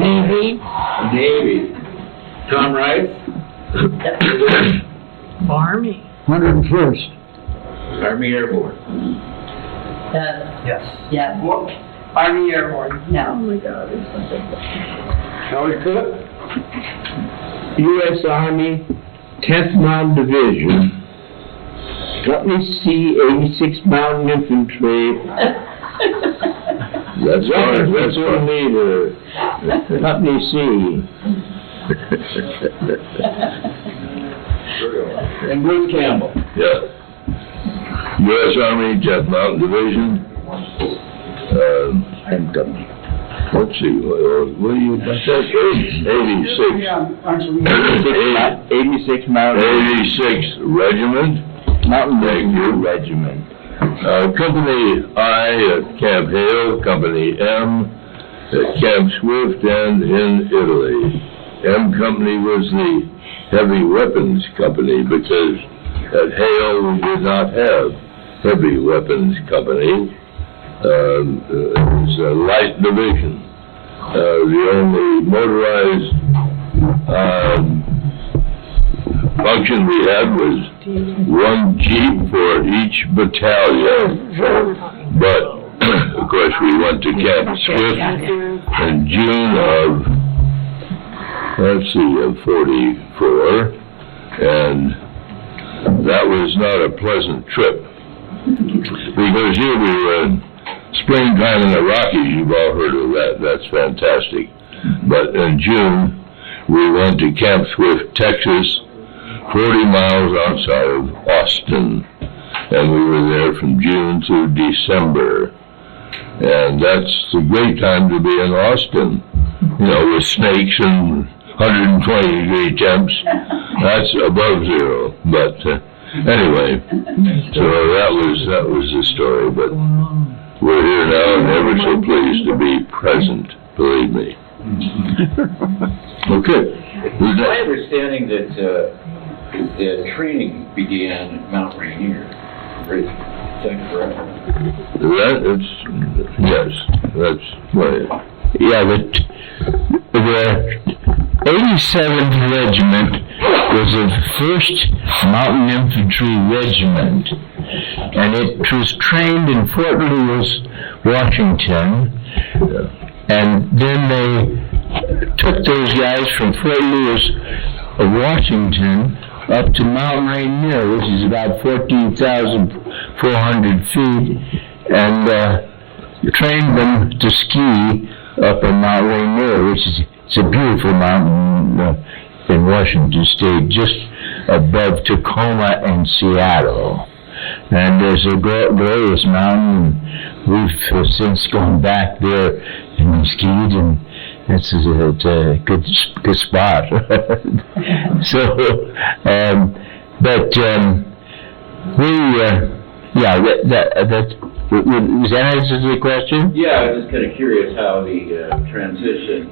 Navy. Navy. Tom Wright? Army. 101st. Army Airborne. Yes. Yes. Army Airborne. No. Oh my God, it's something. Howard Cook. U.S. Army 10th Mountain Division, Company C, 86th Mountain Infantry. That's our leader, Company C. And Bruce Campbell. Yeah. U.S. Army 10th Mountain Division. And Company. Let's see, what do you got that? 86. 86th Mountain. 86th Regiment. Mountain Thank you. Regiment. Company I at Camp Hale, Company M at Camp Swift and in Italy. M Company was the heavy weapons company because at Hale we did not have heavy weapons company. It's a light division. The only motorized function we had was one Jeep for each battalion. But, of course, we went to Camp Swift in June of 44, and that was not a pleasant trip. Because here we were in springtime in the Rockies, you've all heard of that, that's fantastic. But in June, we went to Camp Swift, Texas, 40 miles outside of Austin, and we were there from June to December. And that's a great time to be in Austin, you know, with snakes and 120-degree temps. That's above zero, but anyway, so that was the story, but we're here now and ever so pleased to be present, believe me. Okay. Who's My next? understanding that the training began at Mount Rainier. Is that correct? Yes, that's right. Yeah, the 87th Regiment was the 1st Mountain Infantry Regiment, and it was trained in Fort Lewis, Washington, and then they took those guys from Fort Lewis, Washington, up to Mount Rainier, which is about 14,400 feet, and trained them to ski up in Mount Rainier, which is it's a beautiful mountain in Washington State, just above Tacoma and Seattle. And there's a glorious mountain, and we've since gone back there and skied, and it's a good spot. So, does that answer the question? Yeah, I was just kind of curious how the transition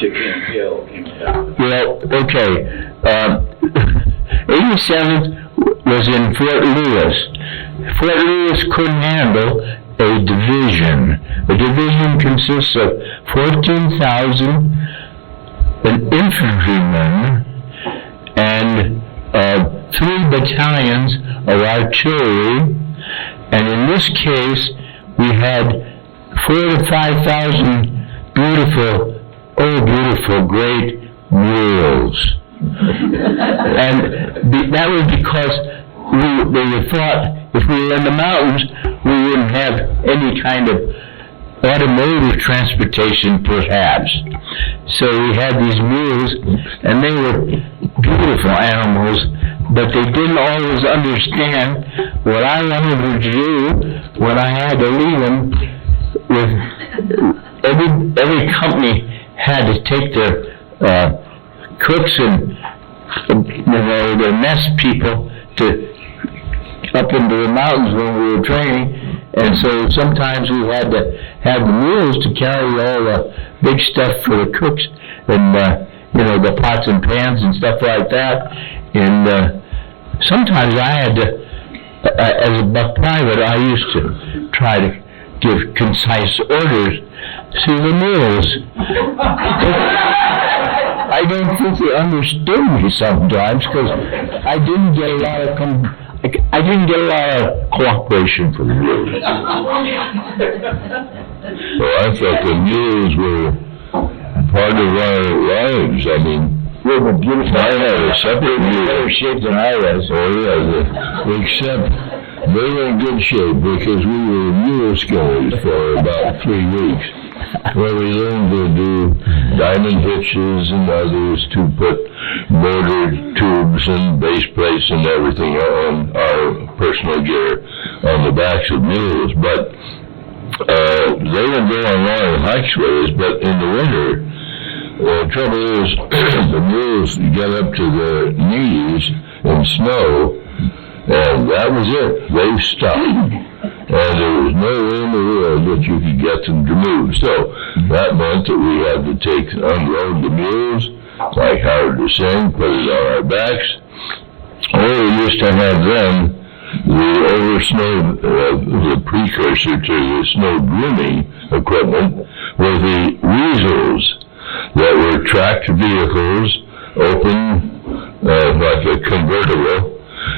to Camp Hill came about. Well, okay. 87th was in Fort Lewis. Fort Lewis couldn't handle a division. A division consists of 14,000 infantrymen and 3 battalions of artillery. And in this case, we had 4,000 to 5,000 beautiful, great mules. And that was because they thought if we were in the mountains, we wouldn't have any kind of automotive transportation, perhaps. So we had these mules, and they were beautiful animals, but they didn't always understand what I wanted to do when I had to leave them with every company had to take their cooks and their mess people to up into the mountains when we were training, and so sometimes we had to have the mules to carry all the big stuff for the cooks and the pots and pans and stuff like that. And sometimes I had to, as a private, I used to try to give concise orders See, the mules, I don't think they understood me sometimes, because I didn't get a lot of cooperation from the mules. Well, I thought the mules were part of our lives. I mean, They were beautiful. I had a separate mule. Better shape than I was. Oh, yeah, except they were in good shape because we were mule skinners for about 3 weeks, where we learned to do diamond hitches and others to put motor tubes and base plates and everything on our personal gear on the backs of mules. But they would go on long hikes with us, but in the winter, the trouble is, the mules get up to their knees in snow, and that was it. They stopped. And there was no way in the world that you could get them to move. So that meant that we had to unload the mules, like Howard was saying, put it on our backs. Or we used to have them, the precursor to the snow grooming equipment, were the weasels that were tracked vehicles, open, like a convertible,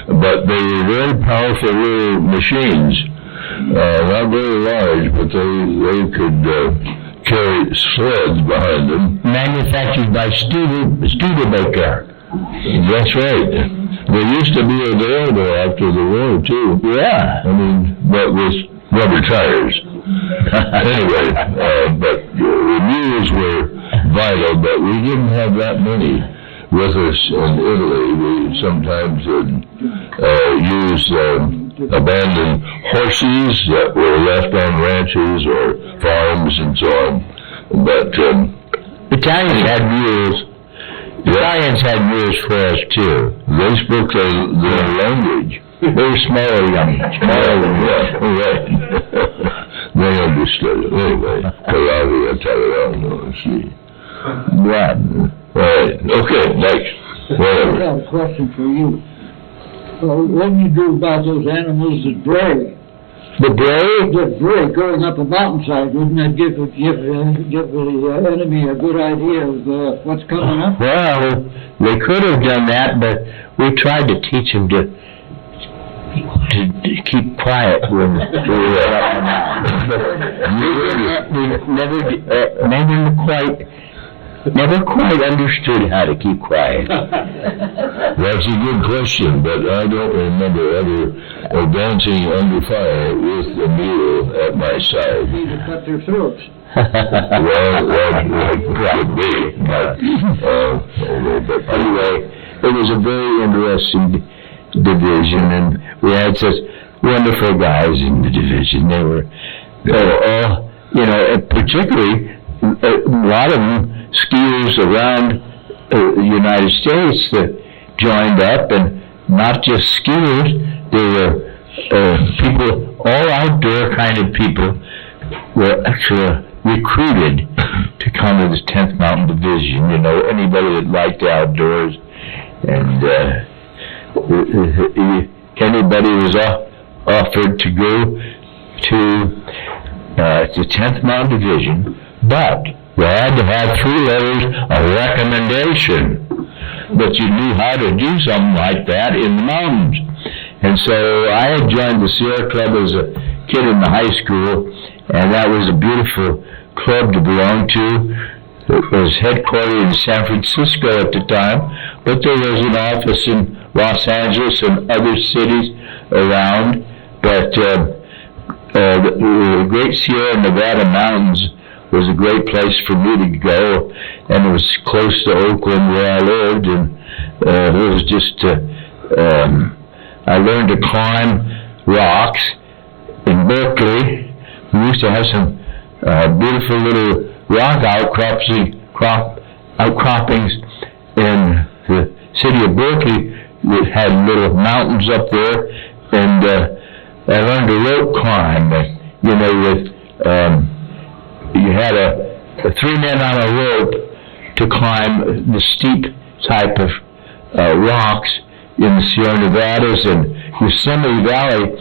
but they were very powerful little machines, not very large, but they could carry sleds behind them. Manufactured by Studebaker. That's right. They used to be available after the war, too. Yeah. I mean, but with rubber tires. Anyway, but the mules were vital, but we didn't have that many with us in Italy. We sometimes used abandoned horses that were left on ranches or farms and so on. But Italians had mules. Italians had mules for us too. they spoke their language. They were smaller, smaller than us. Yeah, right. They understood it. Anyway, Calavia, Italiano, see. Right. Right. Okay, next. I Whatever. have a question for you. What do you do about those animals that bray? The brave? That bray going up a mountainside, wouldn't that give the enemy a good idea of what's coming up? Well, they could have done that, but we tried to teach them to keep quiet when we were up and down. Never quite understood how to keep quiet. That's a good question, but I don't remember ever advancing under fire with a mule at my side. Need to cut their throats. Well, that could be, but Anyway, it was a very interesting division, and we had such wonderful guys in the division. They were, particularly a lot of them skiers around the United States that joined up, and not just skiers. There were people, all outdoor kind of people, were actually recruited to come to the 10th Mountain Division. Anybody that liked the outdoors, and anybody was offered to go to the 10th Mountain Division, but you had to have 3 letters of recommendation that you knew how to do something like that in the mountains. And so I had joined the Sierra Club as a kid in the high school, and that was a beautiful club to belong to. It was headquartered in San Francisco at the time, but there was an office in Los Angeles and other cities around. But the Great Sierra Nevada Mountains was a great place for me to go, and it was close to Oakland where I lived, and it was just, I learned to climb rocks. In Berkeley, we used to have some beautiful little rock outcroppings in the city of Berkeley that had little mountains up there, and I learned to rope climb, with you had 3 men on a rope to climb the steep type of rocks in the Sierra Nevadas, and Yosemite Valley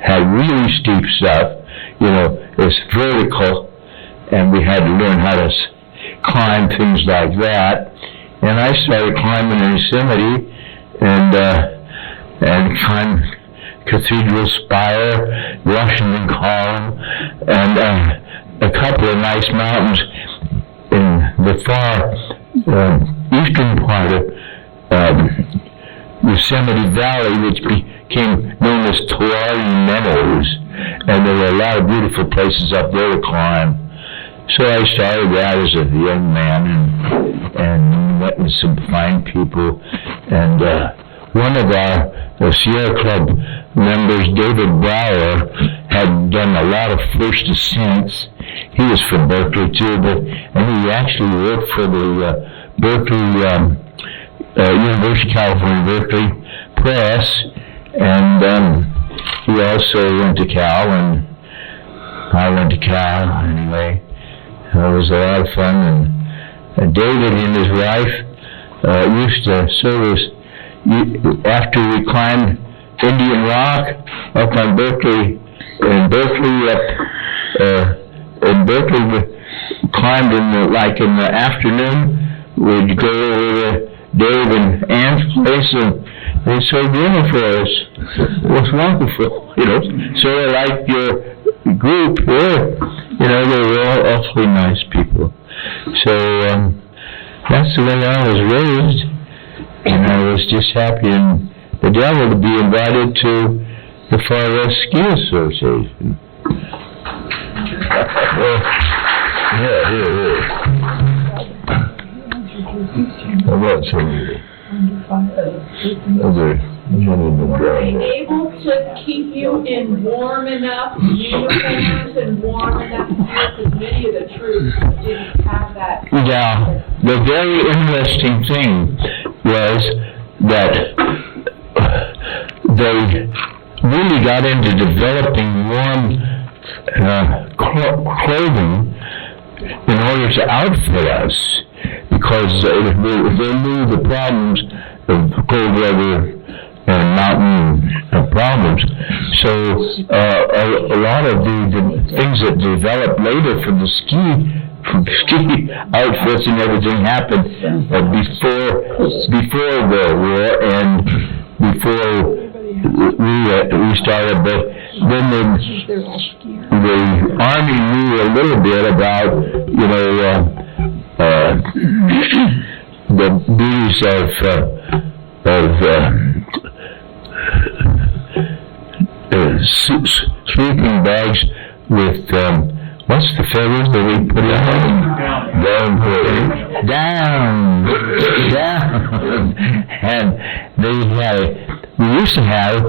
had really steep stuff. It's vertical, and we had to learn how to climb things like that. And I started climbing in Yosemite and climbed Cathedral Spire, Washington Column, and a couple of nice mountains in the far eastern part of Yosemite Valley, which became known as Tuolumne Meadows, and there were a lot of beautiful places up there to climb. So I started that as a young man and met with some fine people, and one of our Sierra Club members, David Brower, had done a lot of first ascents. He was from Berkeley too, and he actually worked for the Berkeley, University of California, Berkeley Press, and he also went to Cal, and I went to Cal anyway. It was a lot of fun, and David and his wife used to service after we climbed Indian Rock up on Berkeley, in Berkeley we climbed in the afternoon. We'd go over to Dave and Ann's place, and they served dinner for us. It was wonderful, sort of like your group here. They were all awfully nice people. So that's the way I was raised, and I was just happy in the devil to be invited to the Far West Ski Association. How about some other gentlemen Were down they there? able to keep you in warm enough uniforms and warm enough gear? Because many of the troops didn't have that. Yeah, the very interesting thing was that they really got into developing warm clothing in order to outfit us, because they knew the problems of cold weather and mountain problems. So a lot of the things that developed later for the ski outfits and everything happened before the war and before we started. But then the Army knew a little bit about the beauties of sleeping bags with what's the feathers that we put on? Down. And we used to have,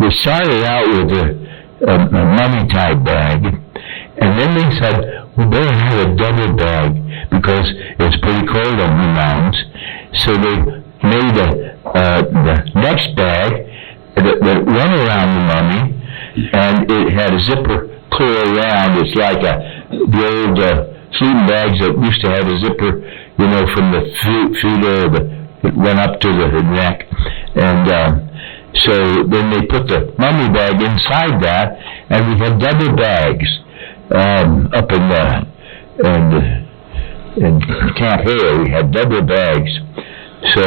we started out with a mummy type bag, and then they said, we better have a double bag because it's pretty cold on the mountains. So they made the next bag that went around the mummy, and it had a zipper clear around. It's like the old sleeping bags that used to have a zipper, from the feet that went up to the neck. And so then they put the mummy bag inside that, and we had double bags up in Camp Hale. We had double bags, so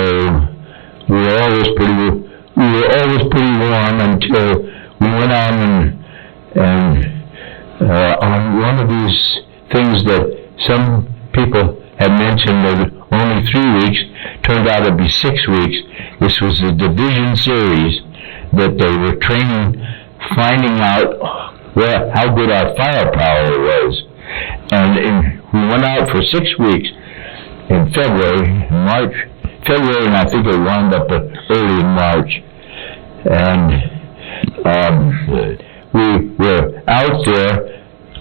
we were always pretty warm until we went on on one of these things that some people had mentioned that only 3 weeks turned out to be 6 weeks. This was the division series that they were training, finding out how good our firepower was. And we went out for 6 weeks in February, and I think it wound up early in March. And we were out there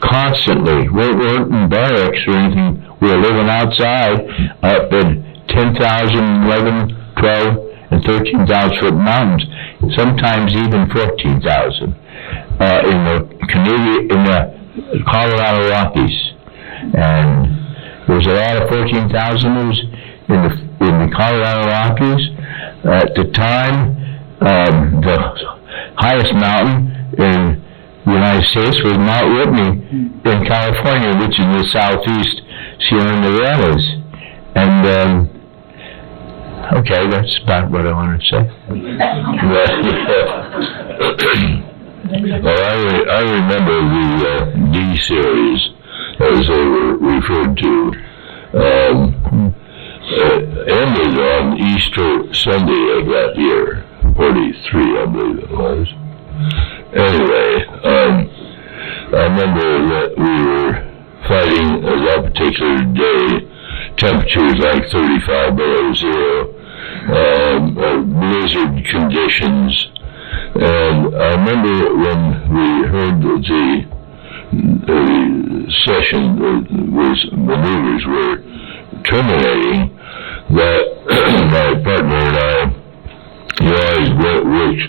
constantly. We weren't in barracks or anything. We were living outside up in 10,000, 11, 12, and 13,000 foot mountains, sometimes even 14,000 in the Colorado Rockies. And there was a lot of 14,000ers in the Colorado Rockies. At the time, the highest mountain in United States was Mount Whitney in California, which is in the southeast Sierra Nevadas. And, okay, that's about what I wanted to say. Well, I remember the D series, as they were referred to, ended on Easter Sunday of that year, 43, I believe it was. Anyway, I remember that we were fighting that particular day, temperatures like 35 below zero, blizzard conditions, and I remember when we heard that the session, maneuvers were terminating, that my partner and I, always worked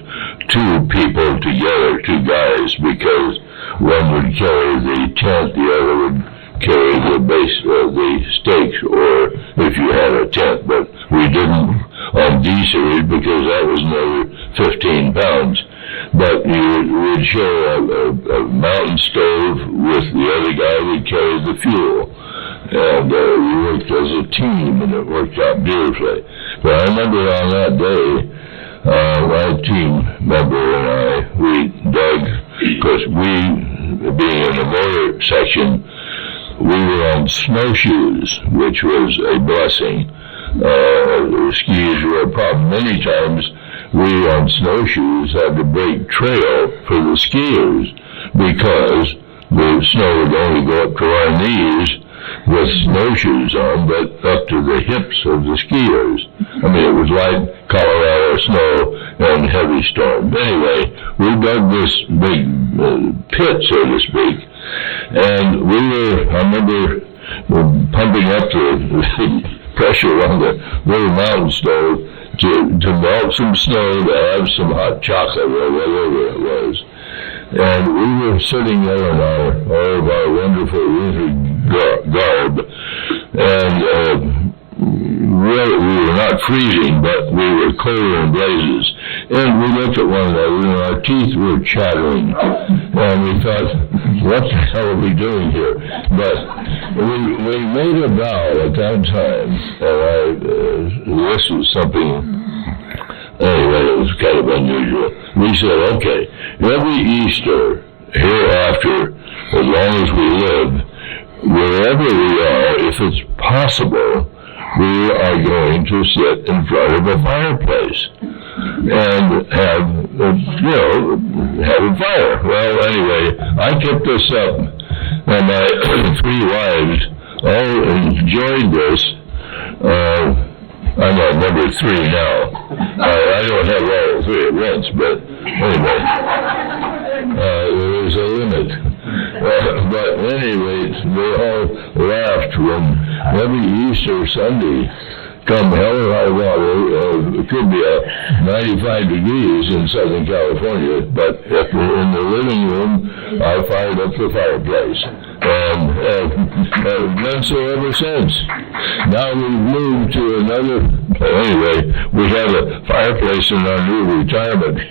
two people together, two guys, because one would carry the tent, the other would carry the base, the stakes, or if you had a tent, but we didn't on D series because that was another 15 pounds. But you would share a mountain stove with the other guy that carried the fuel. And we worked as a team, and it worked out beautifully. But I remember on that day, my team member and I, we dug, because we, being in the motor section, we were on snowshoes, which was a blessing. The skis were a problem. Many times we on snowshoes had to break trail for the skiers because the snow would only go up to our knees with snowshoes on, but up to the hips of the skiers. I mean, it was like Colorado snow and heavy storm. Anyway, we dug this big pit, so to speak, and we were, I remember, pumping up the pressure on the little mountain stove to melt some snow, to have some hot chocolate or whatever it was. And we were sitting there in all of our wonderful winter garb, and really, we were not freezing, but we were cold in blazes. And we looked at one another, and our teeth were chattering, and we thought, what the hell are we doing here? But we made a vow at that time, and this was something. Anyway, it was kind of unusual. We said, okay, every Easter hereafter, as long as we live, wherever we are, if it's possible, we are going to sit in front of a fireplace and have a fire. Well, anyway, I kept this up, and my three wives all enjoyed this. I'm on number 3 now. I don't have all 3 at once, but anyway, there was a limit. But anyway, they all laughed when every Easter Sunday, come hell or high water, it could be 95 degrees in Southern California, but if we're in the living room, I fired up the fireplace. And done so ever since. Now we've moved to another, anyway, we have a fireplace in our new retirement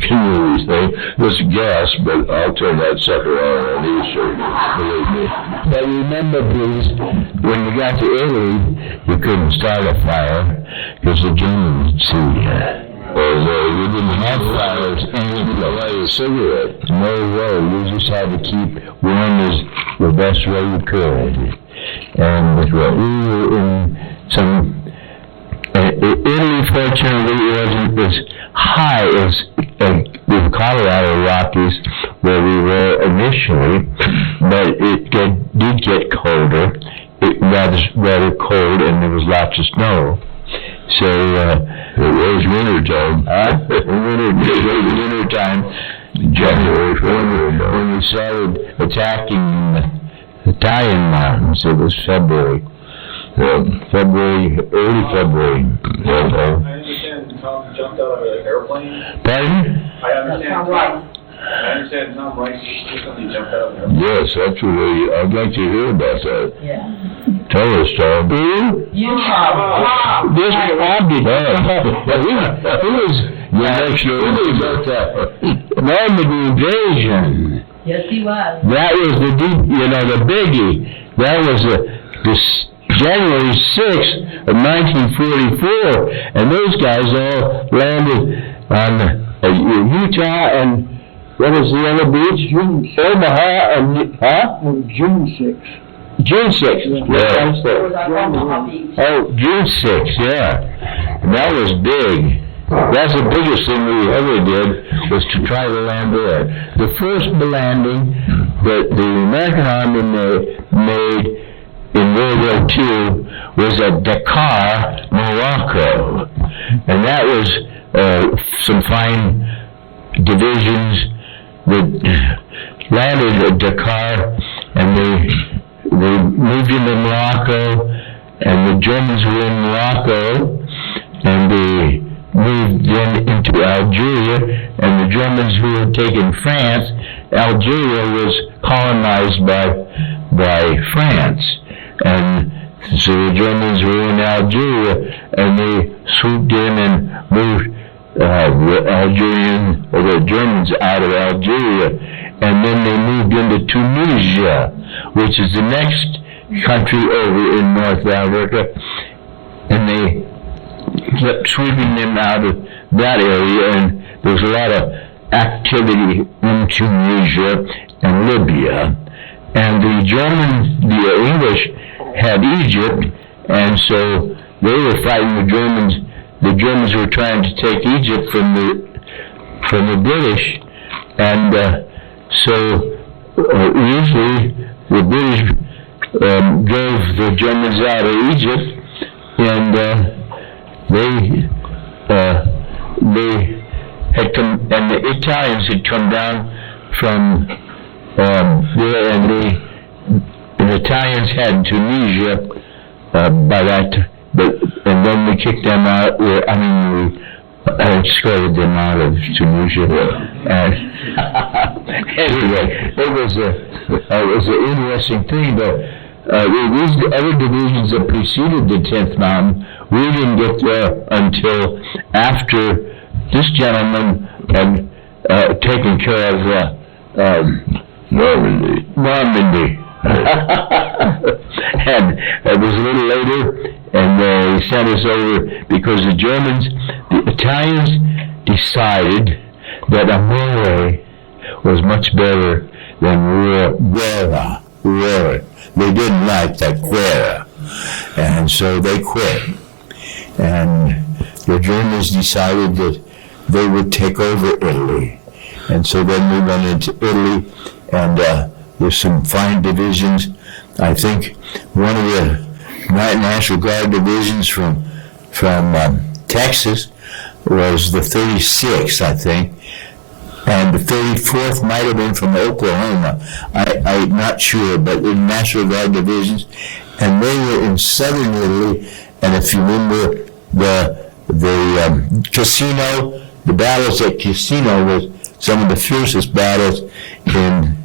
community thing. It's gas, but I'll turn that sucker on Easter, believe me. But remember, please, when you got to Italy, you couldn't start a fire because the Germans would see you. Oh, no, you didn't have fires, and you didn't light a cigarette. No way, you just had to keep warm as the best way you could. And we were in some, Italy fortunately wasn't as high as the Colorado Rockies where we were initially, but it did get colder. It rather cold, and there was lots of snow. So, it was winter time. Winter time. January, February. When we started attacking the Italian mountains, it was February. Early February. I understand Tom jumped out of an airplane. Pardon? I understand Tom Rice recently jumped out of an airplane. Yes, actually, I'd like to hear about that. Yeah. Tell us, Tom. You This Bob did. He was The next year. Normandy invasion. Yes, he was. That was the the biggie. That was this January 6th of 1944, and those guys all landed on Utah and what was the other beach? Omaha and June 6th. June 6th. It was on Omaha Beach. Oh, June 6th, yeah. That was big. That's the biggest thing we ever did, was to try to land there. The first landing that the American Army made in World War II was at Dakar, Morocco. And that was some fine divisions that landed at Dakar, and they moved into Morocco, and the Germans were in Morocco, and they moved then into Algeria, and the Germans who had taken France, Algeria was colonized by France, and so the Germans were in Algeria, and they swooped in and moved the Germans out of Algeria, and then they moved into Tunisia, which is the next country over in North Africa, and they kept sweeping them out of that area, and there was a lot of activity in Tunisia and Libya, and the English had Egypt, and so they were fighting the Germans. The Germans were trying to take Egypt from the British, and so usually the British drove the Germans out of Egypt, and they had come, and the Italians had come down from there, and the Italians had Tunisia by that, and then we kicked them out. We escorted them out of Tunisia. And anyway, it was an interesting thing, but these other divisions that preceded the 10th Mountain, we didn't get there until after this gentleman had taken care of Normandy. And it was a little later, and they sent us over because the Italians decided that Amore was much better than Guerra. They didn't like that Guerra, and so they quit. And the Germans decided that they would take over Italy, and so then we went into Italy, and there's some fine divisions. I think one of the National Guard divisions from Texas was the 36th, I think, and the 34th might have been from Oklahoma. I'm not sure, but the National Guard divisions, and they were in southern Italy. And if you remember the Cassino, the battles at Cassino was some of the fiercest battles in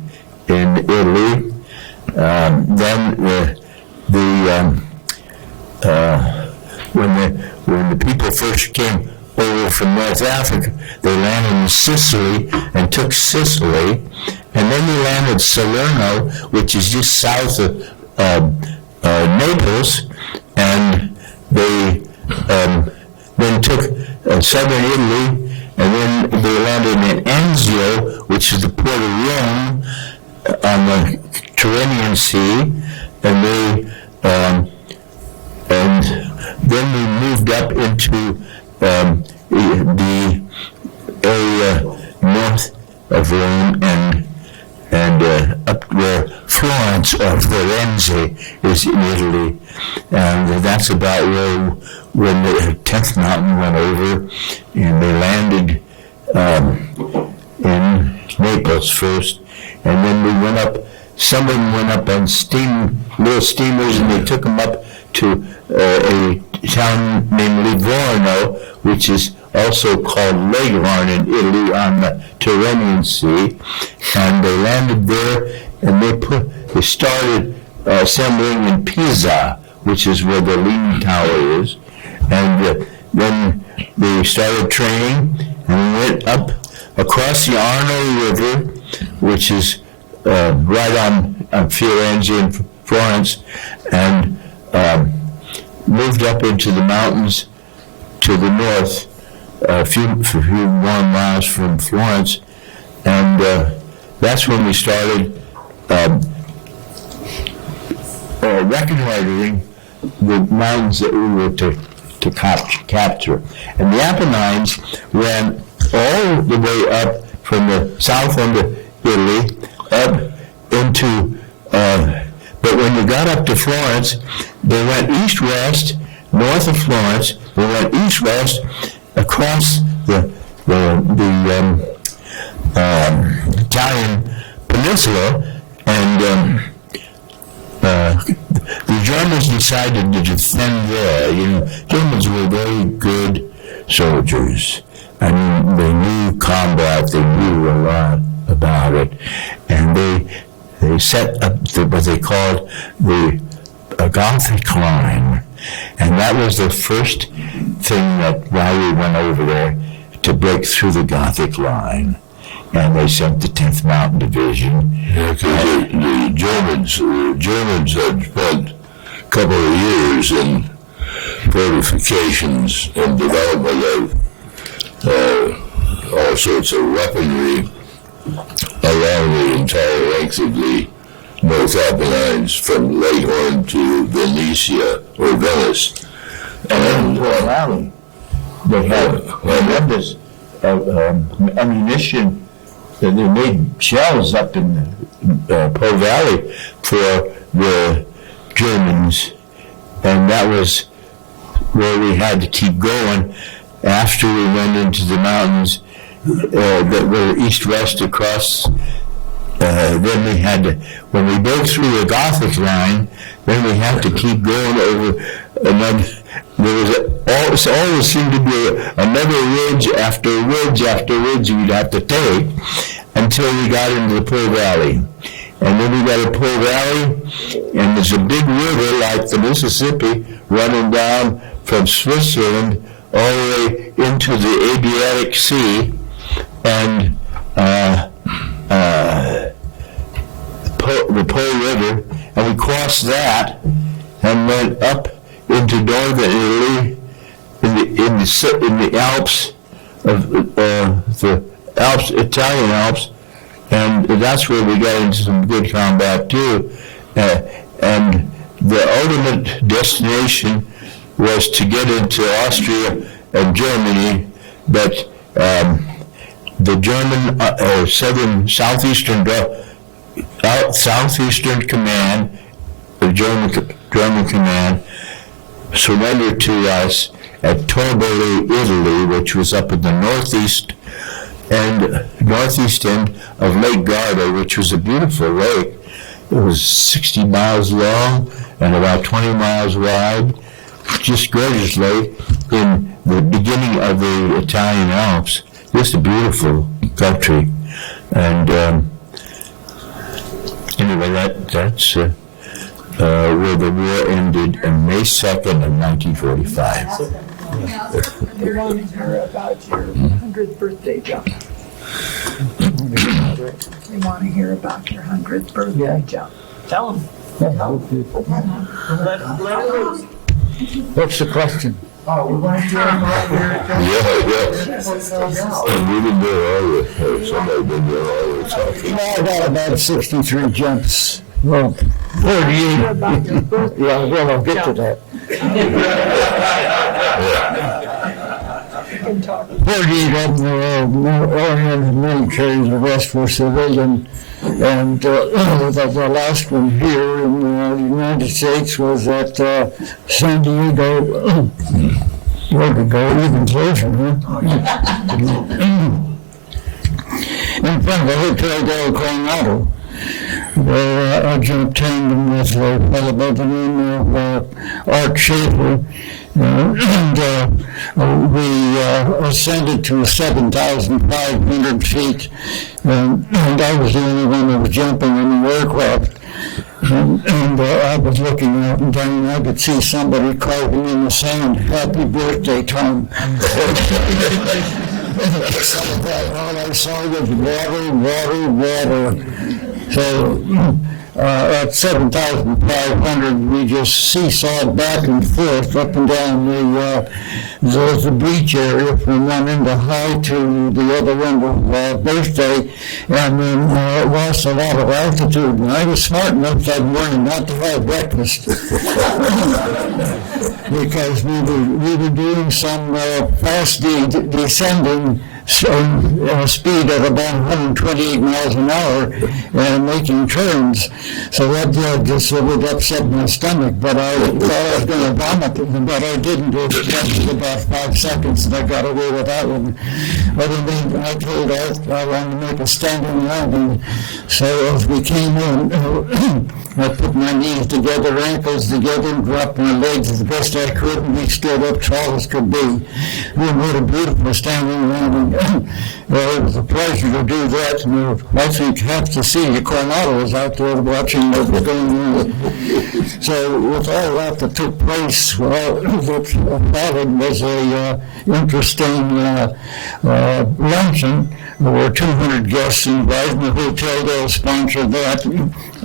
Italy. Then when the people first came over from North Africa, they landed in Sicily and took Sicily, and then they landed Salerno, which is just south of Naples, and they then took southern Italy, and then they landed in Anzio, which is the port of Rome, on the Tyrrhenian Sea, and then we moved up into the area north of Rome and up where Florence or Firenze is in Italy, and that's about where when the 10th Mountain went over, and they landed in Naples first. And then we went up, some of them went up on little steamers, and they took them up to a town named Livorno, which is also called Leghorn in Italy on the Tyrrhenian Sea. And they landed there, and they started assembling in Pisa, which is where the Leaning Tower is. And then they started training, and we went up across the Arno River, which is right on Firenze and Florence, and moved up into the mountains to the north, a few more miles from Florence, and that's when we started reconnoitering the mountains that we were to capture. And the Apennines ran all the way up from the south end of Italy up into, but when you got up to Florence, they went east-west, north of Florence, they went east-west across the Italian peninsula, and the Germans decided to defend there. You know, Germans were very good soldiers. I mean, they knew combat, they knew a lot about it, and they set up what they called the Gothic line, and that was the first thing that Riley went over there to break through the Gothic line. And they sent the 10th Mountain Division. Yeah, because the Germans had spent a couple of years in fortifications and development of all sorts of weaponry along the entire length of the North Apennines, from Leghorn to Venetia or Venice. And Valley, they had tremendous ammunition. They made shells up in the Po Valley for the Germans, and that was where we had to keep going after we went into the mountains that were east-west across. Then we had to, when we broke through the Gothic line, then we had to keep going over another. There was always seemed to be another ridge after ridge after ridge we'd have to take until we got into the Po Valley. And then we got to Po Valley, and there's a big river like the Mississippi running down from Switzerland all the way into the Adriatic Sea, and the Po River, and we crossed that and went up into northern Italy in the Alps, the Alps, Italian Alps, and that's where we got into some good combat too. And the ultimate destination was to get into Austria and Germany, but the German Southeastern Command, the German Command, surrendered to us at Torboli, Italy, which was up in the northeast end of Lake Garda, which was a beautiful lake. It was 60 miles long and about 20 miles wide, just gorgeous lake in the beginning of the Italian Alps. Just a beautiful country. And anyway, that's where the war ended on May 2nd of 1945. We want to hear about your 100th birthday jump. We want to hear about your 100th birthday jump. Tell them. What's the question? Yeah. And we didn't do all the, somebody didn't do all the talking. I got about 63 jumps. Well, 48. Yeah, well, I'll get to that. 48 of them were oriented military, the rest were civilian. And the last one here in the United States was at San Diego. Where to go? Even closer, huh? In front of the Hotel del Coronado, where I jumped tandem with a fellow by the name of Art Schaefer. And we ascended to 7,500 feet, and I was the only one that was jumping in the aircraft. And I was looking out and down, and I could see somebody carving in the sand, "Happy birthday, Tom." All I saw was water, water, water. So at 7,500, we just seesawed back and forth up and down the beach area from one end of High to the other end of Birthday, and then lost a lot of altitude. And I was smart enough that morning not to have breakfast because we were doing some fast descending speed at about 128 miles an hour and making turns. So that just would upset my stomach. But I thought I was going to vomit, but I didn't. It was about 5 seconds, and I got away with that one. But then I told Art I wanted to make a standing landing. So as we came in, I put my knees together, ankles together, and dropped my legs as best I could, and we stood up tall as could be. We made a beautiful standing landing. Well, it was a pleasure to do that, and I think half the city of Coronado was out there watching what was going on. So with all that took place, well, what followed was a interesting luncheon. There were 200 guests invited, and the hotel there sponsored that.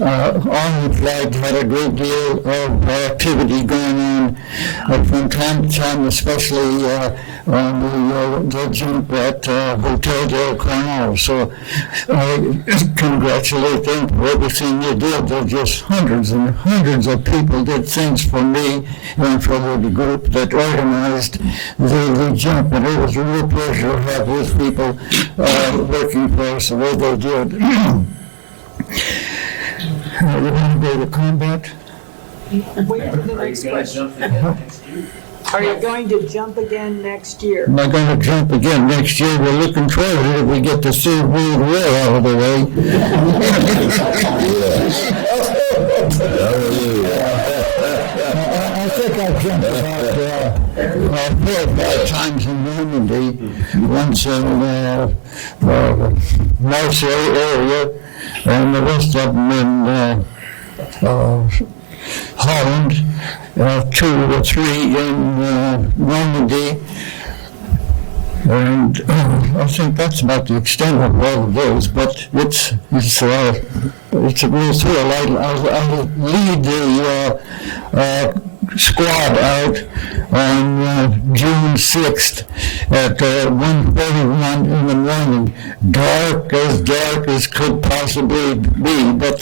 Army Flag had a great deal of activity going on from time to time, especially on the jump at Hotel del Coronado. So I congratulate them for everything they did. There were just hundreds and hundreds of people did things for me and for the group that organized the jump. And it was a real pleasure to have those people working for us the way they did. We're going to go to combat. Wait for the next question. Are you going to jump again next year? Am I going to jump again next year? We're looking forward to it if we get the Third World War out of the way. I think I've jumped about 4 or 5 times in Normandy, once in Marseille area, and the rest of them in Holland, 2 or 3 in Normandy, and I think that's about the extent of all of those. But it's a real thrill. I lead the squad out on June 6th at 1:41 in the morning. Dark as could possibly be, but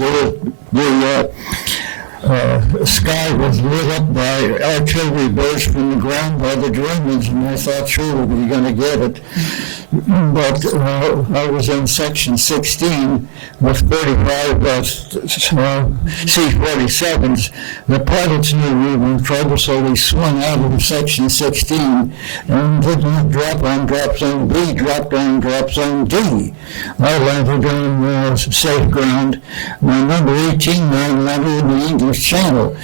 the sky was lit up by artillery bursts from the ground by the Germans, and I thought sure we were going to get it. But I was in section 16 with 35 C-47s. The pilots knew we were in trouble, so we swung out of section 16 and did not drop on drop zone B, dropped on drop zone D. I landed on safe ground. My number 18 man landed in the English Channel.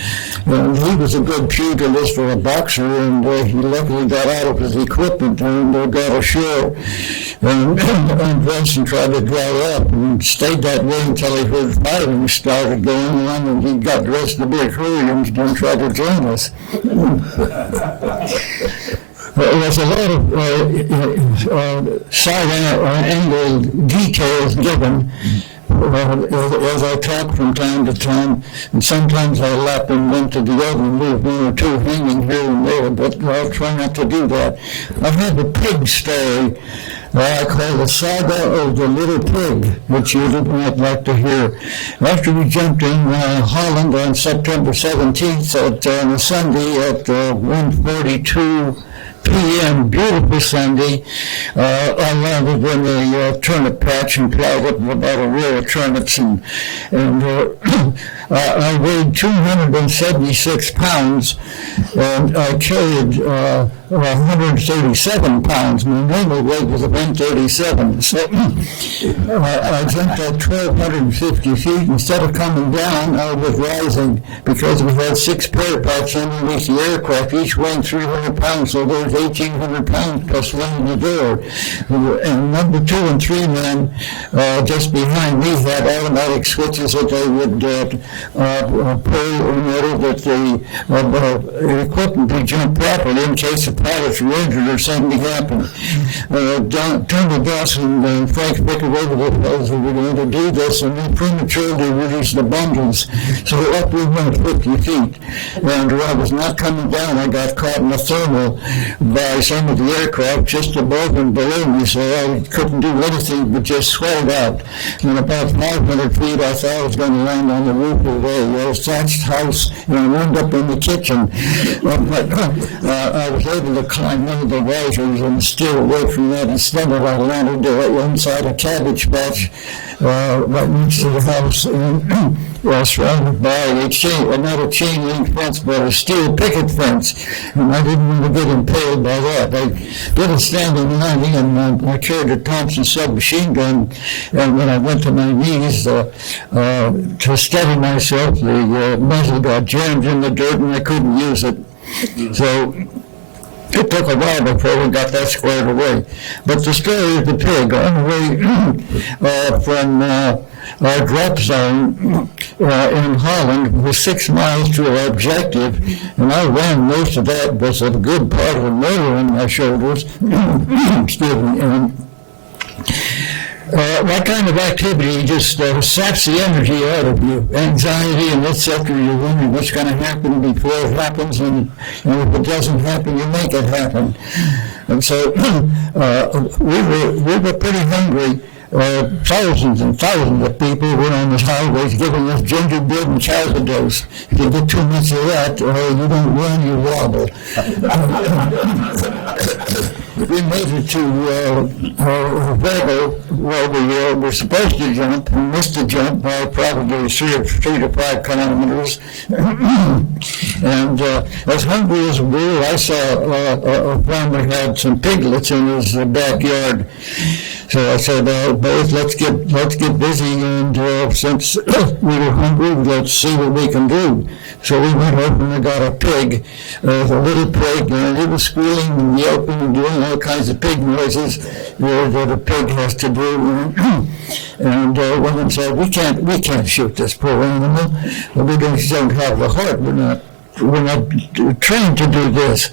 And he was a good pugilist or a boxer, and he luckily got out of his equipment and got ashore and undressed and tried to dry up, and stayed that way until he heard firing started going on, and he got dressed in a big hurry and tried to join us. There was a lot of side-angle details given as I talk from time to time, and sometimes I lap in one to the other and leave 1 or 2 hanging here and there, but I'll try not to do that. I have a pig story I call the saga of the little pig, which you might like to hear. After we jumped in Holland on September 17th on a Sunday at 1:42 p.m., beautiful Sunday, I landed in a turnip patch and plowed up about a row of turnips, and I weighed 276 pounds, and I carried 137 pounds. My normal weight was 137, so I jumped at 1,250 feet. Instead of coming down, I was rising, because we had 6 parapets underneath the aircraft, each weighing 300 pounds, so those was 1,800 pounds plus one in the door. And number 2 and 3 men just behind me had automatic switches that they would pull in order that the equipment be jumped properly in case the pilots were injured or something happened. Tony Gus and Frank Bickett over the fellows who were going to do this, and they prematurely released the bundles. So up we went 50 feet. And when I was not coming down, I got caught in a thermal by some of the aircraft just above and below me, so I couldn't do anything but just sweat out. And about 500 feet, I thought I was going to land on the roof of a thatched house, and I wound up in the kitchen. But I was able to climb one of the risers and steer away from that. Instead of I landed inside a cabbage patch right next to the house, and surrounded by not a chain link fence, but a steel picket fence. And I didn't want to get impaled by that. I did a standing landing, and I carried a Thompson submachine gun, and when I went to my knees to steady myself, the muzzle got jammed in the dirt and I couldn't use it. So it took a while before we got that squared away. But the story of the pig, on the way from our drop zone in Holland was 6 miles to our objective, and I ran most of that with a good part of a motor on my shoulders. Excuse me. And that kind of activity just saps the energy out of you. Anxiety and etc. You're wondering what's going to happen before it happens, and if it doesn't happen, you make it happen. And so we were pretty hungry. Thousands and thousands of people were on the highways giving us gingerbread and calvados. If you get too much of that, you don't run, you wobble. We made it to Vega, where we were supposed to jump, and missed the jump by probably 3 to 5 kilometers. And as hungry as we were, I saw a farmer had some piglets in his backyard. So I said, boys, let's get busy, and since we were hungry, let's see what we can do. So we went over and I got a pig, a little pig, and it was squealing and yelping and doing all kinds of pig noises that a pig has to do. And one of them said, we can't shoot this poor animal. We don't have the heart. We're not trained to do this.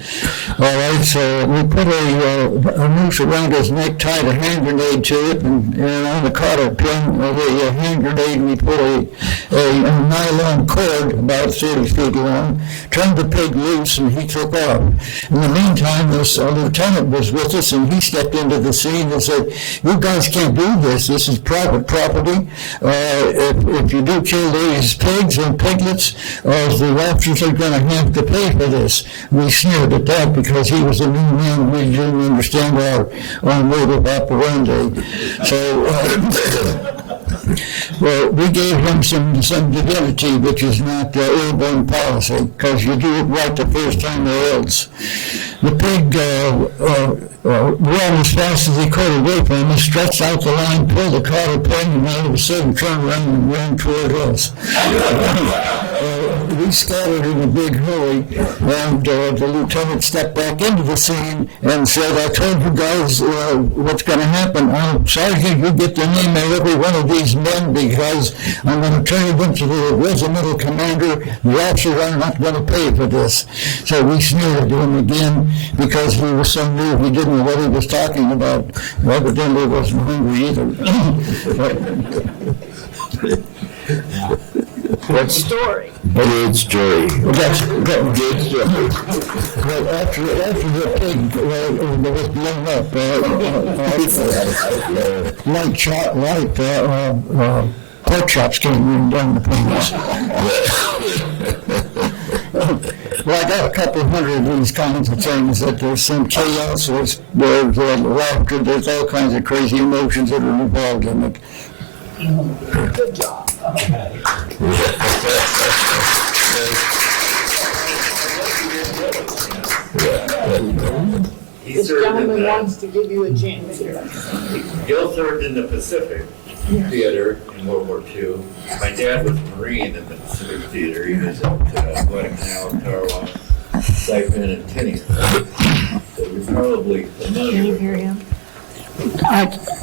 All right, so we put a noose around his neck, tied a hand grenade to it, and on the cotter pin of a hand grenade, we put a nylon cord about 30 feet long, turned the pig loose, and he took off. In the meantime, this lieutenant was with us, and he stepped into the scene and said, you guys can't do this. This is private property. If you do kill these pigs and piglets, the officers are going to have to pay for this. We sneered at that because he was a new man. We didn't understand our mode of operandi. So well, we gave him some divinity, which is not airborne policy, because you do it right the first time or else. The pig ran as fast as he could away from us, stretched out the line, pulled the cotter pin, and all of a sudden turned around and ran toward us. We scattered in a big hurry, and the lieutenant stepped back into the scene and said, I told you guys what's going to happen. Sergeant, you get the name of every one of these men, because I'm going to turn you into the regimental commander. The officers are not going to pay for this. So we sneered at him again because he was so new, he didn't know what he was talking about. Evidently wasn't hungry either. Good story. Good story. That's Good story. well, after the pig was blown up, pork chops came running down the pins. Well, I got a couple hundred of these kinds of things. That there's some chaos, there's laughter, there's all kinds of crazy emotions that are involved in it. Good job. This gentleman wants to give you a chance here. Gil served in the Pacific Theater in World War II. My dad was a Marine in the Pacific Theater. He was at Guadalcanal, Tarawa, Saipan, and Tinian. So you're probably Can you familiar hear with. him?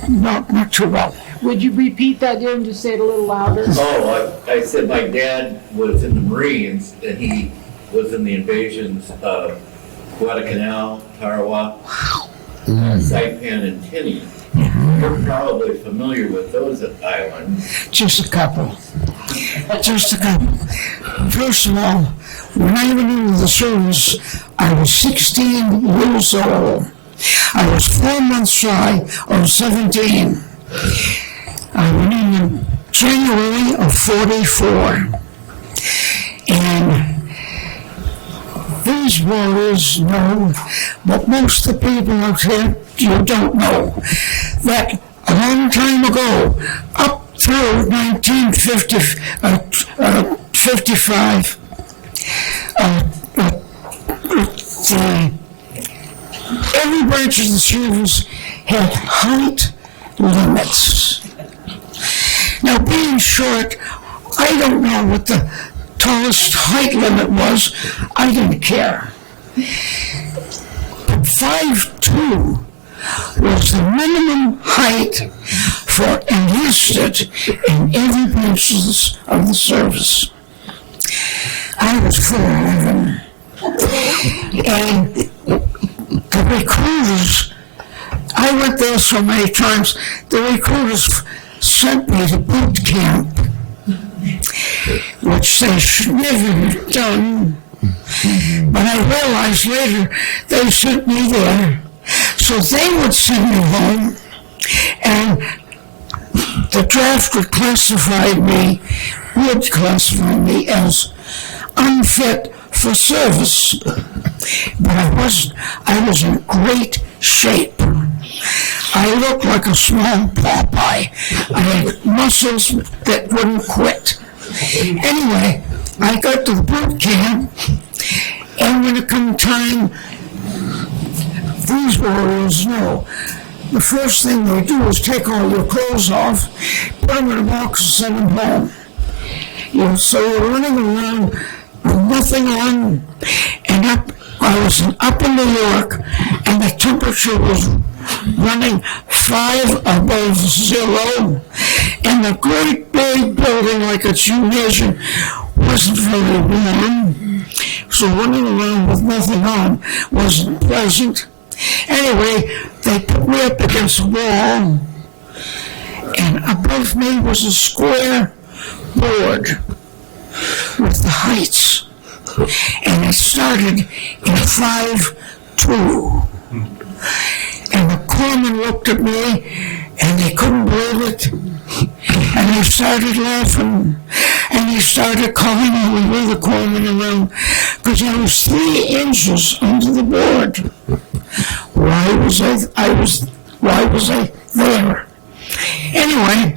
Not too well. Would you repeat that, dear, and just say it a little louder? Oh, I said my dad was in the Marines, and he was in the invasions of Guadalcanal, Tarawa, Saipan, and Tinian. You're probably familiar with those islands. Just a couple. First of all, when I went into the service, I was 16 years old. I was 4 months shy of 17. I went in January of 44. And these warriors know, but most of the people out here, you don't know, that a long time ago, up through 1955, every branch of the service had height limits. Now, being short, I don't know what the tallest height limit was. I didn't care. But 5'2" was the minimum height for enlisted in every branch of the service. I was 4'11", and the recruiters, I went there so many times, the recruiters sent me to boot camp, which they should never have done. But I realized later they sent me there so they would send me home, and the draft would classify me as unfit for service. But I was in great shape. I looked like a small Popeye. I had muscles that wouldn't quit. Anyway, I got to the boot camp, and when it come time, these warriors know, the first thing they do is take all your clothes off, put them in a box and send them home. So you're running around with nothing on, and I was up in New York, and the temperature was running 5 above 0, and the great big building like a gymnasium wasn't very warm, so running around with nothing on wasn't pleasant. Anyway, they put me up against a wall, and above me was a square board with the heights, and it started in 5'2". And the corpsman looked at me, and they couldn't believe it, and they started laughing, and he started calling me the corpsman around, because I was 3 inches under the board. Why was I there? Anyway,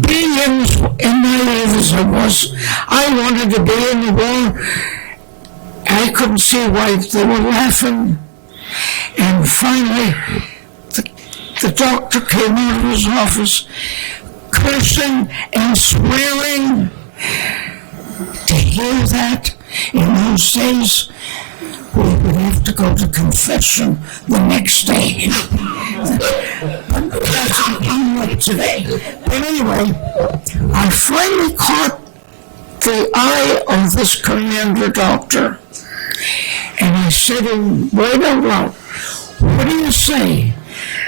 being in my life as I was, I wanted to be in the war. I couldn't see why they were laughing. And finally, the doctor came out of his office, cursing and swearing. To hear that in those days, we would have to go to confession the next day. But that's unlike today. But anyway, I finally caught the eye of this commander doctor, and I said to him right out loud, "What do you say?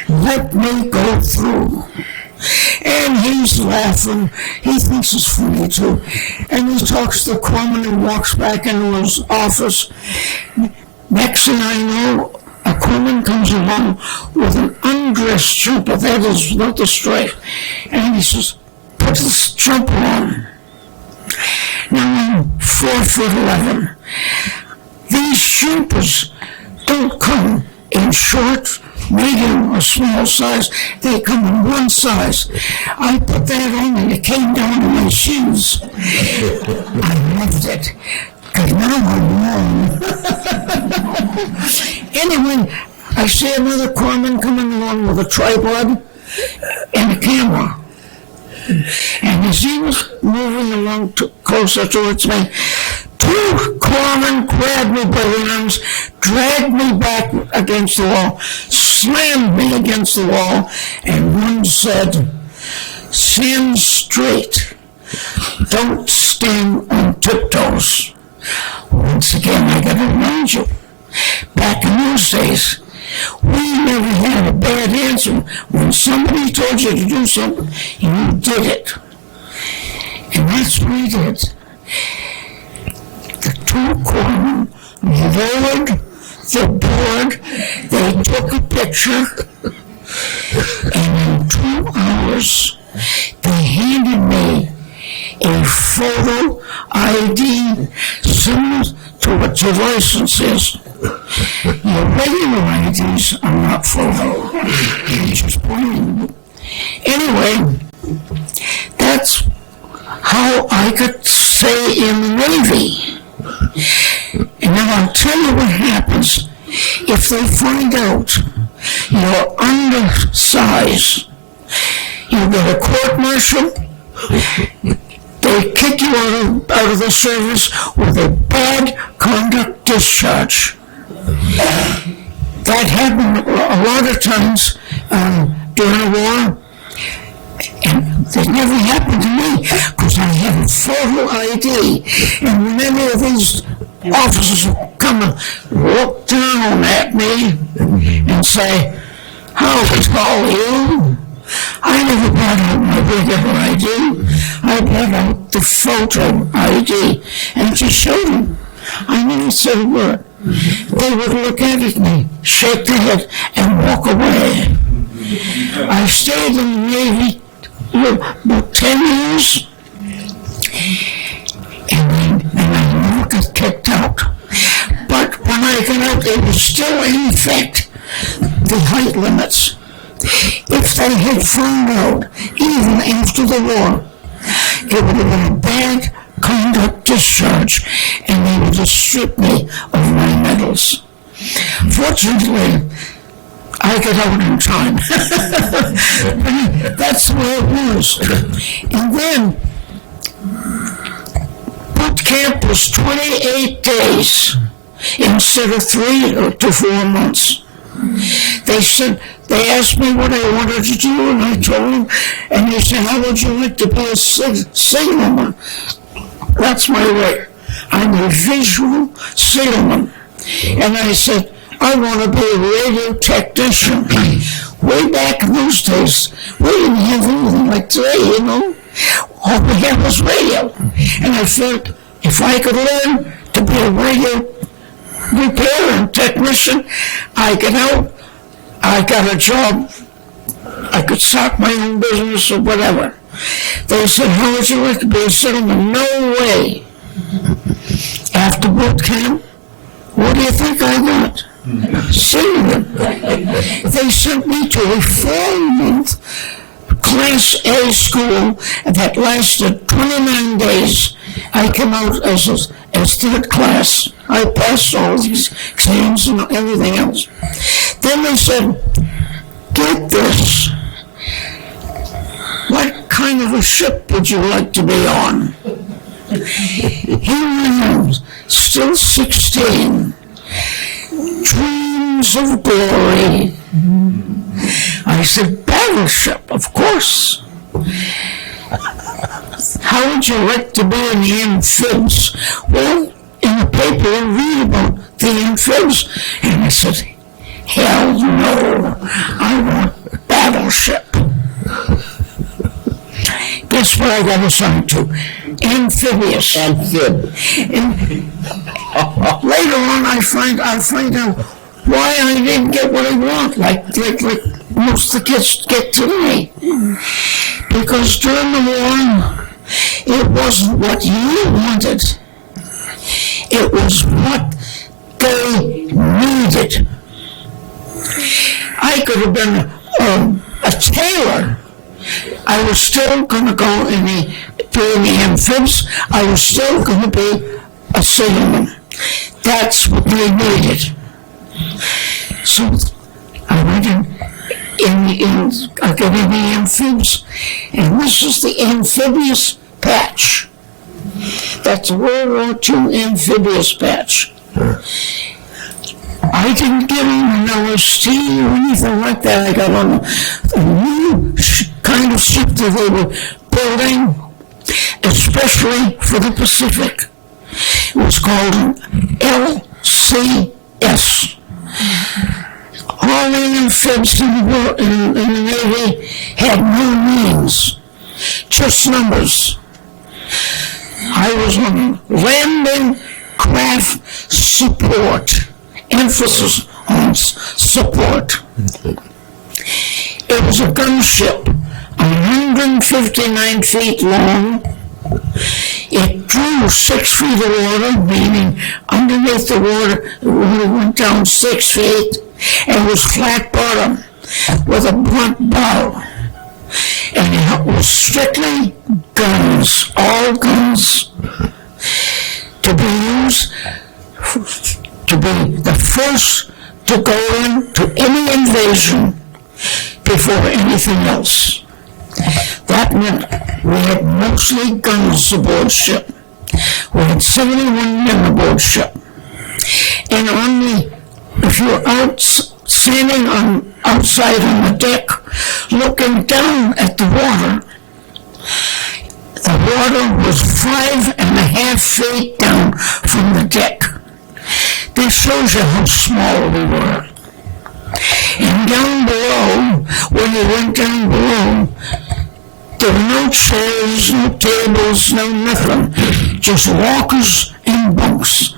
Let me go through." And he's laughing. He thinks it's funny too. And he talks to the corpsman and walks back into his office. Next thing I know, a corpsman comes along with an undressed jumper. That is not the stripe. And he says, "Put this jumper on." Now I'm 4'11". These jumpers don't come in short, medium, or small size. They come in one size. I put that on and it came down to my shoes. I loved it, because now I'm warm. Anyway, I see another corpsman coming along with a tripod and a camera. And as he was moving along closer towards me, Two corpsmen grabbed me by the arms, dragged me back against the wall, slammed me against the wall, and one said, "Stand straight. Don't stand on tiptoes." Once again, I got to remind you, back in those days, we never had a bad answer. When somebody told you to do something, you did it. And that's what we did. The two corpsmen lowered the board, they took a picture, and in 2 hours, they handed me a photo ID similar to what your license is. Your regular IDs are not photo. You're just pointing. Anyway, that's how I could stay in the Navy. And now I'll tell you what happens if they find out you're undersized. You get a court-martial, they kick you out of the service with a bad conduct discharge. That happened a lot of times during the war, and it never happened to me because I have a photo ID. And when any of these officers come and look down at me and say, "How tall are you?" I never brought out my regular ID. I brought out the photo ID and just showed them. I never said a word. They would look at me, shake their head, and walk away. I stayed in the Navy about 10 years, and I never got kicked out. But when I got out, it was still in effect, the height limits. If they had found out, even after the war, it would have been a bad conduct discharge, and they would have stripped me of my medals. Fortunately, I got out in time. That's the way it was. And then, boot camp was 28 days instead of 3 to 4 months. They asked me what I wanted to do, and I told them, and they said, "How would you like to be a signalman?" That's my way. I'm a visual signalman. And I said, "I want to be a radio technician." Way back in those days, we didn't have anything like today, you know. All we had was radio. And I thought, if I could learn to be a radio repair and technician, I get out, I got a job, I could start my own business or whatever. They said, "How would you like to be a signalman?" No way. After boot camp, what do you think I got? Signalman. They sent me to a 4-month Class A school that lasted 29 days. I came out as third class. I passed all these exams and everything else. Then they said, "Get this. What kind of a ship would you like to be on?" Here I am, still 16. Dreams of glory. I said, "Battleship, of course." "How would you like to be in the amphibs?" "Well, in the paper I read about the amphibs." And I said, "Hell no, I want battleship." Guess what I got assigned to? Amphibious. Amphib. Later on, I find out why I didn't get what I want, like most of the kids get today. Because during the war, it wasn't what you wanted. It was what they needed. I could have been a tailor. I was still going to go in the amphibs. I was still going to be a sailorman. That's what they needed. So I went I got in the amphibs, and this is the amphibious patch. That's a World War II amphibious patch. I didn't get on an LST or anything like that. I got on a new kind of ship that they were building, especially for the Pacific. It was called an LCS. All the amphibs in the Navy had no names, just numbers. I was on landing craft support, emphasis on support. It was a gunship, 159 feet long. It drew 6 feet of water, meaning underneath the water went down 6 feet, and was flat bottom with a blunt bow. And it was strictly guns, all guns, to be used, to be the first to go into any invasion before anything else. That meant we had mostly guns aboard ship. We had 71 men aboard ship. And if you're standing outside on the deck, looking down at the water was 5.5 feet down from the deck. That shows you how small we were. And down below, when you went down below, there were no chairs, no tables, no nothing, just walkers and bunks.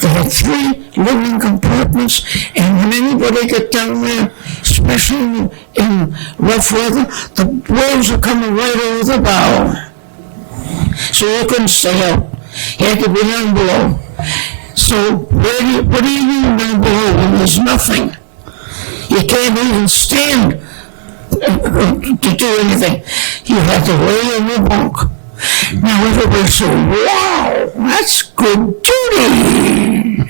They had 3 living compartments, and when anybody got down there, especially in rough weather, the waves were coming right over the bow. So you couldn't stay out. You had to be down below. So what do you do down below when there's nothing? You can't even stand to do anything. You have to lay in your bunk. Now everybody said, wow, that's good duty.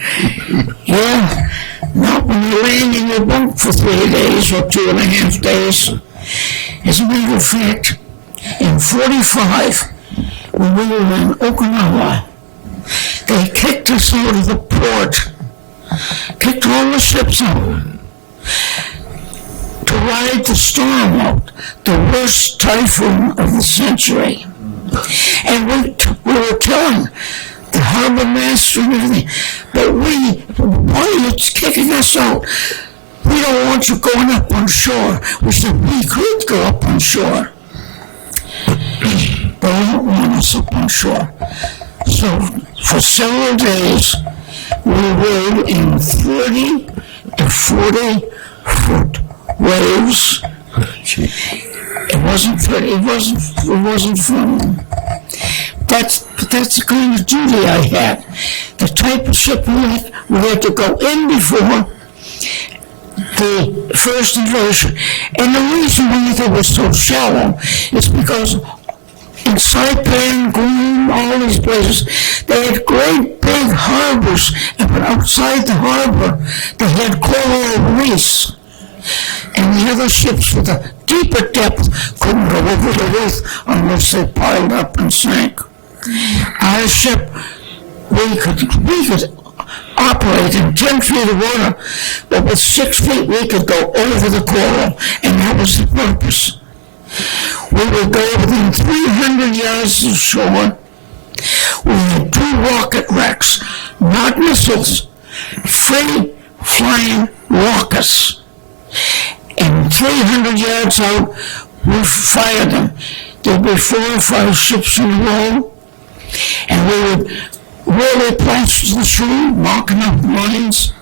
Yeah, not when you're laying in your bunk for 3 days or 2.5 days. As a matter of fact, in 45, when we were in Okinawa, they kicked us out of the port, kicked all the ships out, to ride the storm out, the worst typhoon of the century. And we were telling the harbor master and everything, but why are you kicking us out? We don't want you going up on shore. We said we could go up on shore. They don't want us up on shore. So for several days, we rode in 30 to 40 foot waves. It wasn't fun. That's the kind of duty I had. The type of ship we had to go in before the first invasion. And the reason why they were so shallow is because in Saipan, Guam, all these places, they had great big harbors, but outside the harbor, they had coral reefs. And the other ships with a deeper depth couldn't go over the reef unless they piled up and sank. Our ship, we could operate in 10 feet of water, but with 6 feet we could go over the coral, and that was the purpose. We would go within 300 yards of shore. We had 2 rocket wrecks, not missiles, free flying rockets. And 300 yards out, we fired them. There'd be 4 or 5 ships in a row, and we would really plaster the shore, marking up lines,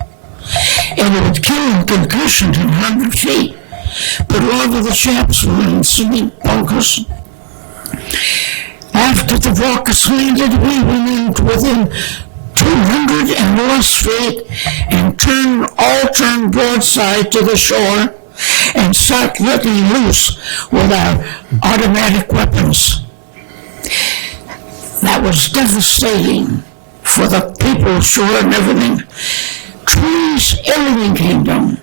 and it would kill and concussion at 100 feet. But a lot of the chaps were in cement bunkers. After the rockets landed, we went in within 200 and less feet and turned broadside to the shore and start letting loose with our automatic weapons. That was devastating for the people ashore and everything. Trees, everything came down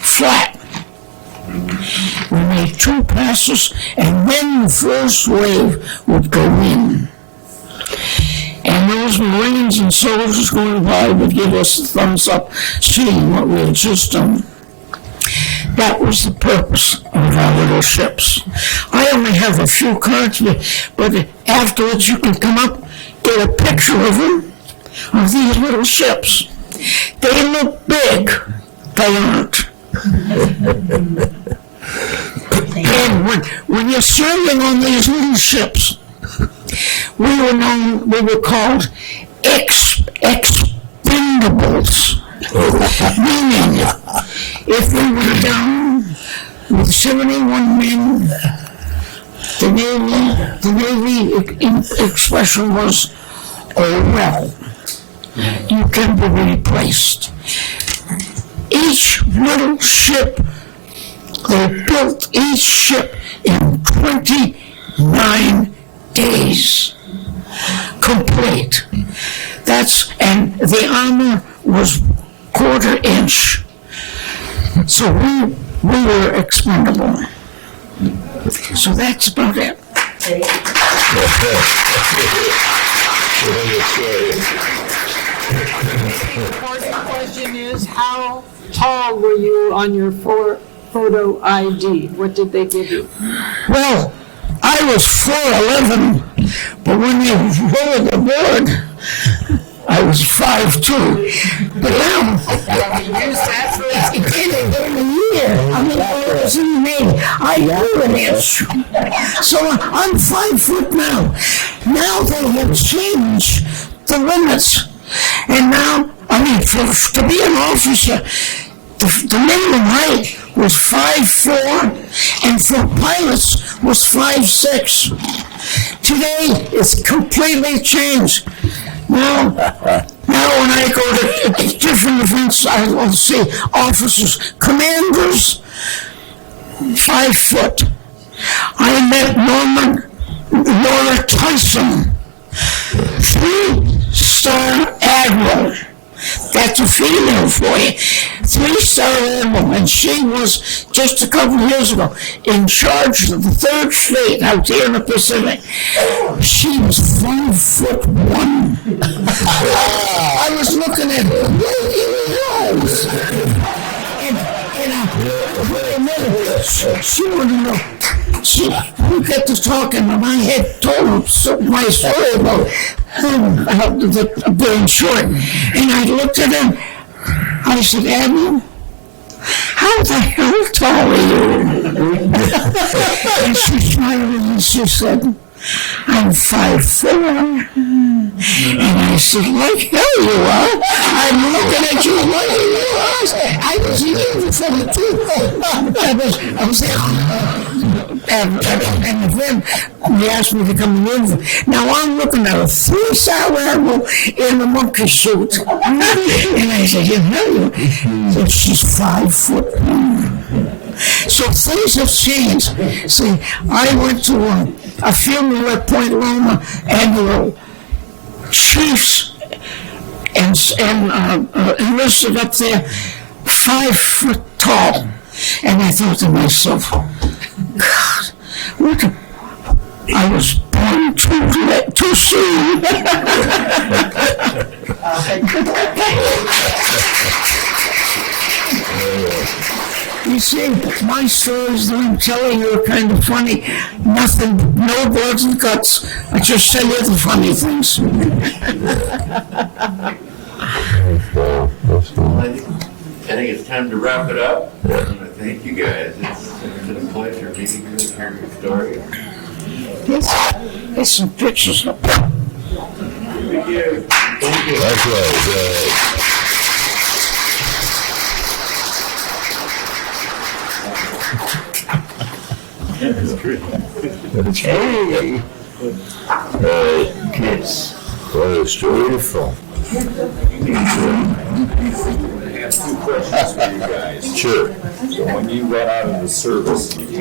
flat. We made 2 passes, and then the first wave would go in. those Marines and soldiers going by would give us a thumbs up, seeing what we had just done. That was the purpose of our little ships. I only have a few cards, but afterwards you can come up, get a picture of them, of these little ships. They look big, they aren't. And when you're serving on these little ships, we were called expendables. Meaning, if we were down with 71 men, the Navy expression was, oh well, you can be replaced. Each little ship, they built each ship in 29 days, complete. And the armor was quarter inch. So we were expendable. So that's about it. Important question is, how tall were you on your photo ID? What did they give you? Well, I was 4'11", but when they rolled the board, I was 5'2". But now, in a year, I was in the Navy, I grew an inch. So I'm 5 foot now. Now they have changed the limits. And now, to be an officer, the minimum height was 5'4", and for pilots was 5'6". Today, it's completely changed. Now when I go to different events, I will see officers, commanders, 5 foot. I met Nora Tyson, 3-star admiral. That's a female for you. 3-star admiral, and she was, just a couple of years ago, in charge of the 3rd Fleet out here in the Pacific. She was 5'1". I was looking at her. She wanted to know. We got to talking, and I had told her my story about being short. And I looked at him. I said, Admiral, how the hell tall are you? And she smiled and she said, I'm 5'4". And I said, like hell you are. I'm looking at you like you are. I was in uniform too. I was there. And then they asked me to come in. Now I'm looking at a 3-star admiral in a monkey suit. And I said, you know, so she's 5 foot. So things have changed. See, I went to a funeral at Point Loma, and there were chiefs and enlisted up there, 5 foot tall. And I thought to myself, God, I was born too soon. You see, my stories that I'm telling you are kind of funny. Nothing, no blood and guts. I just tell you the funny things. I think it's time to wrap it up. I want to thank you guys. It's been a pleasure meeting you and hearing your story. There's some pictures up there. Thank you. Thank you. Likewise. Hey, kids, what a story from. I have 2 questions for you guys. Sure. So when you got out of the service, you came